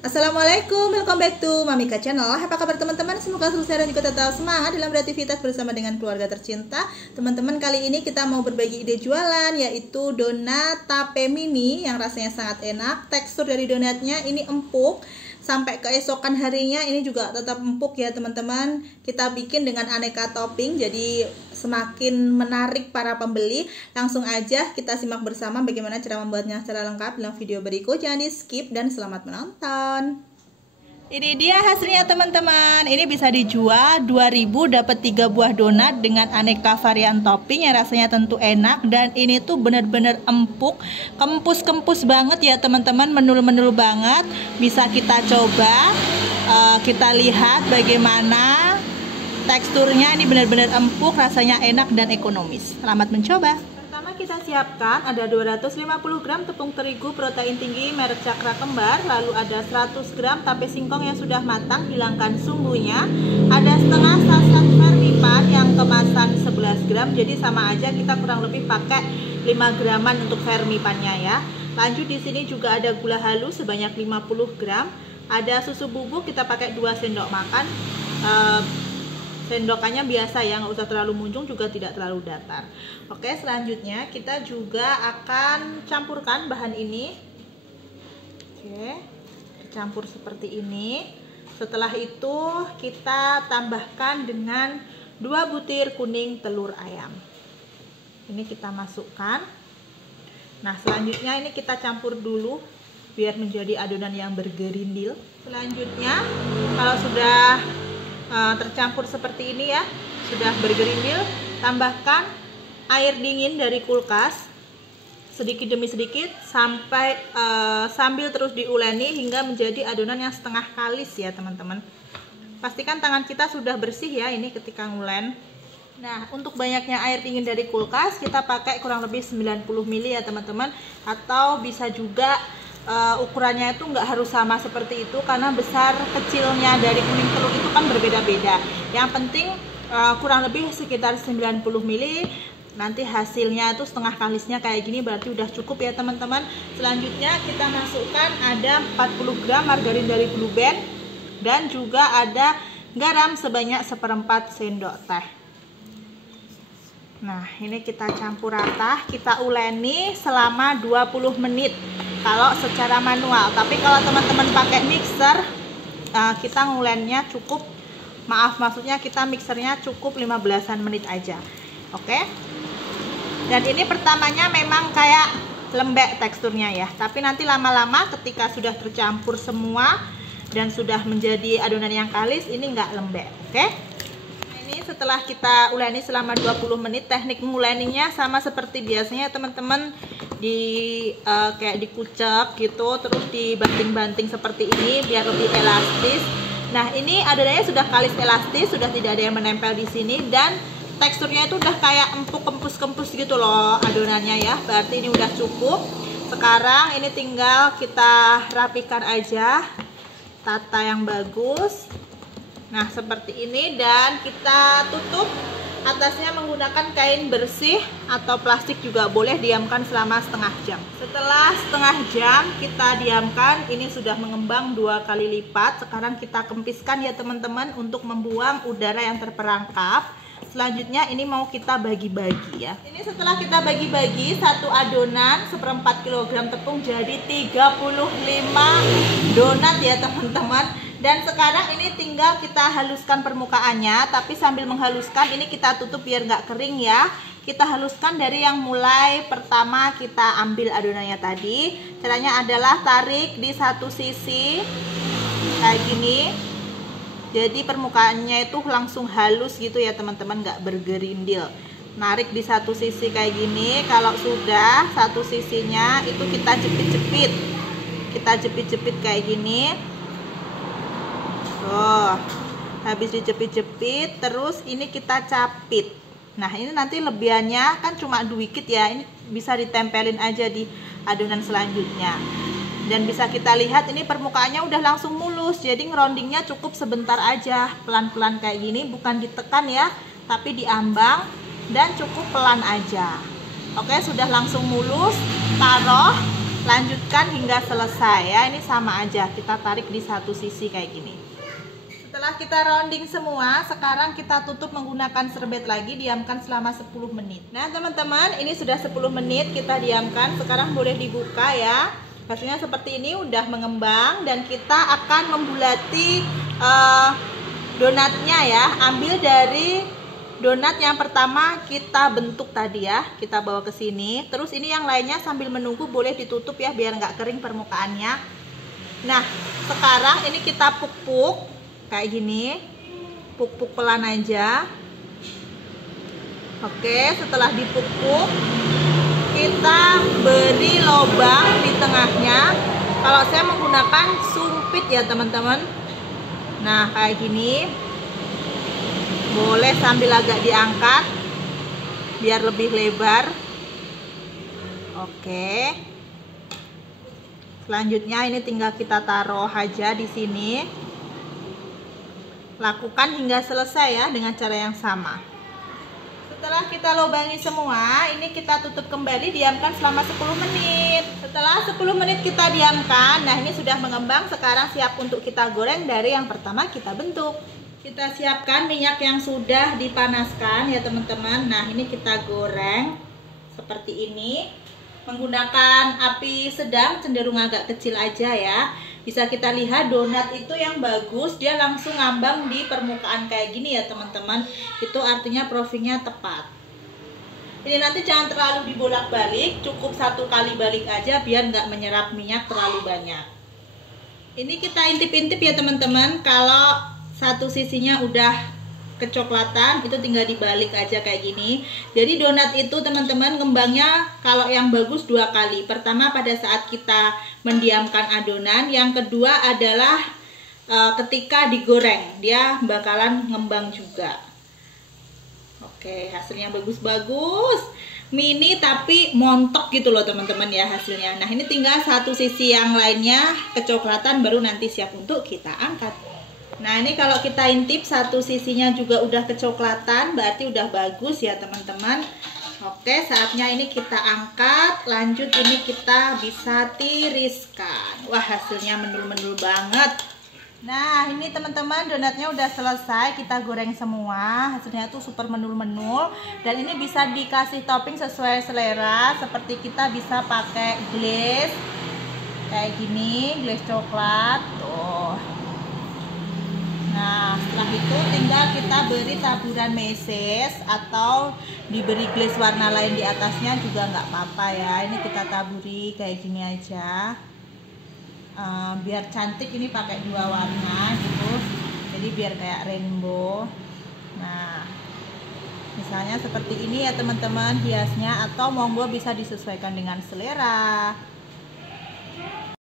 Assalamualaikum, welcome back to Mamika Channel. Apa kabar teman-teman? Semoga sukses dan juga tetap semangat dalam beraktivitas bersama dengan keluarga tercinta. Teman-teman, kali ini kita mau berbagi ide jualan, yaitu donat tape mini yang rasanya sangat enak. Tekstur dari donatnya ini empuk, sampai keesokan harinya ini juga tetap empuk ya teman-teman. Kita bikin dengan aneka topping, jadi semakin menarik para pembeli. Langsung aja kita simak bersama bagaimana cara membuatnya secara lengkap dalam video berikut. Jangan di skip dan selamat menonton. Ini dia hasilnya teman-teman. Ini bisa dijual 2000 dapat 3 buah donat dengan aneka varian topping yang rasanya tentu enak. Dan ini tuh bener-bener empuk, kempus-kempus banget ya teman-teman, menul-menul banget. Bisa kita coba, kita lihat bagaimana teksturnya. Ini benar-benar empuk, rasanya enak dan ekonomis. Selamat mencoba. Pertama kita siapkan ada 250 gram tepung terigu protein tinggi merek Cakra Kembar, lalu ada 100 gram tape singkong yang sudah matang, hilangkan sumbunya, ada setengah saset vermipan yang kemasan 11 gram, jadi sama aja kita kurang lebih pakai 5 graman untuk vermipannya ya. Lanjut di sini juga ada gula halus sebanyak 50 gram, ada susu bubuk kita pakai 2 sendok makan. Sendokannya biasa ya, nggak usah terlalu munjung juga tidak terlalu datar. Oke, selanjutnya kita juga akan campurkan bahan ini. Oke, campur seperti ini. Setelah itu kita tambahkan dengan 2 butir kuning telur ayam. Ini kita masukkan. Nah, selanjutnya ini kita campur dulu biar menjadi adonan yang bergerindil. Selanjutnya kalau sudah tercampur seperti ini ya, sudah bergerindil, tambahkan air dingin dari kulkas sedikit demi sedikit sampai sambil terus diuleni hingga menjadi adonan yang setengah kalis ya teman-teman. Pastikan tangan kita sudah bersih ya ini ketika ngulen. Nah, untuk banyaknya air dingin dari kulkas kita pakai kurang lebih 90 ml ya teman-teman, atau bisa juga ukurannya itu nggak harus sama seperti itu karena besar kecilnya dari kuning telur itu kan berbeda-beda. Yang penting kurang lebih sekitar 90 ml. Nanti hasilnya itu setengah kalisnya kayak gini berarti udah cukup ya teman-teman. Selanjutnya kita masukkan ada 40 gram margarin dari Blue Band dan juga ada garam sebanyak 1/4 sendok teh. Nah, ini kita campur rata, kita uleni selama 20 menit kalau secara manual. Tapi kalau teman-teman pakai mixer, kita ngulennya cukup, maksudnya kita mixernya cukup 15-an menit aja. Oke. Dan ini pertamanya memang kayak lembek teksturnya ya, tapi nanti lama-lama ketika sudah tercampur semua dan sudah menjadi adonan yang kalis, ini nggak lembek. Oke. Setelah kita uleni selama 20 menit, teknik nguleninya sama seperti biasanya teman-teman, kayak dikucek gitu, terus dibanting-banting seperti ini biar lebih elastis. Nah, ini adonannya sudah kalis elastis, sudah tidak ada yang menempel di sini dan teksturnya itu udah kayak empuk kempus-kempus gitu loh adonannya ya. Berarti ini udah cukup. Sekarang ini tinggal kita rapikan aja, tata yang bagus. Nah, seperti ini, dan kita tutup atasnya menggunakan kain bersih atau plastik juga boleh, diamkan selama setengah jam. Setelah setengah jam kita diamkan, ini sudah mengembang 2 kali lipat. Sekarang kita kempiskan ya teman-teman untuk membuang udara yang terperangkap. Selanjutnya ini mau kita bagi-bagi ya. Ini setelah kita bagi-bagi, satu adonan 1/4 kg tepung jadi 35 donat ya teman-teman. Dan sekarang ini tinggal kita haluskan permukaannya, tapi sambil menghaluskan ini kita tutup biar nggak kering ya. Kita haluskan dari yang mulai pertama kita ambil adonannya tadi. Caranya adalah tarik di satu sisi kayak gini. Jadi permukaannya itu langsung halus gitu ya teman-teman, nggak bergerindil. Narik di satu sisi kayak gini. Kalau sudah satu sisinya itu kita jepit-jepit. Kita jepit-jepit kayak gini. Oh, habis dijepit-jepit, terus ini kita capit. Nah, ini nanti lebihannya kan cuma dikit ya, ini bisa ditempelin aja di adonan selanjutnya. Dan bisa kita lihat ini permukaannya udah langsung mulus, jadi ngerondingnya cukup sebentar aja, pelan-pelan kayak gini, bukan ditekan ya, tapi diambang dan cukup pelan aja. Oke, sudah langsung mulus, taruh. lanjutkan hingga selesai ya. Ini sama aja, kita tarik di satu sisi kayak gini. Setelah kita rounding semua, sekarang kita tutup menggunakan serbet lagi, diamkan selama 10 menit. Nah teman-teman, ini sudah 10 menit kita diamkan. Sekarang boleh dibuka ya. Hasilnya seperti ini, udah mengembang. Dan kita akan membulati donatnya ya. Ambil dari donat yang pertama kita bentuk tadi ya, kita bawa ke sini. Terus ini yang lainnya sambil menunggu boleh ditutup ya, biar nggak kering permukaannya. Nah sekarang ini kita puk-puk kayak gini, puk-puk pelan aja. Oke, setelah dipuk-puk kita beri lubang di tengahnya. Kalau saya menggunakan sumpit ya teman-teman. Nah kayak gini. Boleh sambil agak diangkat biar lebih lebar. Oke. Selanjutnya ini tinggal kita taruh aja di sini. Lakukan hingga selesai ya dengan cara yang sama. Setelah kita lubangi semua, ini kita tutup kembali, diamkan selama 10 menit. Setelah 10 menit kita diamkan, nah ini sudah mengembang. Sekarang siap untuk kita goreng. Dari yang pertama kita bentuk. Kita siapkan minyak yang sudah dipanaskan ya teman-teman. Nah ini kita goreng seperti ini. Menggunakan api sedang, cenderung agak kecil aja ya. Bisa kita lihat donat itu yang bagus, dia langsung ngambang di permukaan kayak gini ya teman-teman. Itu artinya profilnya tepat. Ini nanti jangan terlalu dibolak-balik, cukup 1 kali balik aja biar nggak menyerap minyak terlalu banyak. Ini kita intip-intip ya teman-teman. Kalau satu sisinya udah kecoklatan, itu tinggal dibalik aja kayak gini. Jadi donat itu teman-teman ngembangnya kalau yang bagus 2 kali. Pertama pada saat kita mendiamkan adonan, yang kedua adalah ketika digoreng, dia bakalan ngembang juga. Oke, hasilnya bagus-bagus, mini tapi montok gitu loh teman-teman ya hasilnya. Nah ini tinggal satu sisi yang lainnya kecoklatan, baru nanti siap untuk kita angkat. Nah ini kalau kita intip satu sisinya juga udah kecoklatan, berarti udah bagus ya teman-teman. Oke, saatnya ini kita angkat. Lanjut ini kita bisa tiriskan. Wah hasilnya menul-menul banget. Nah ini teman-teman donatnya udah selesai, kita goreng semua. Hasilnya tuh super menul-menul. Dan ini bisa dikasih topping sesuai selera. Seperti kita bisa pakai glaze kayak gini, glaze coklat tuh. Nah setelah itu tinggal kita beri taburan meses atau diberi glaze warna lain di atasnya juga nggak apa-apa ya. Ini kita taburi kayak gini aja, biar cantik. Ini pakai 2 warna gitu, jadi biar kayak rainbow. Nah misalnya seperti ini ya teman-teman hiasnya, atau monggo bisa disesuaikan dengan selera.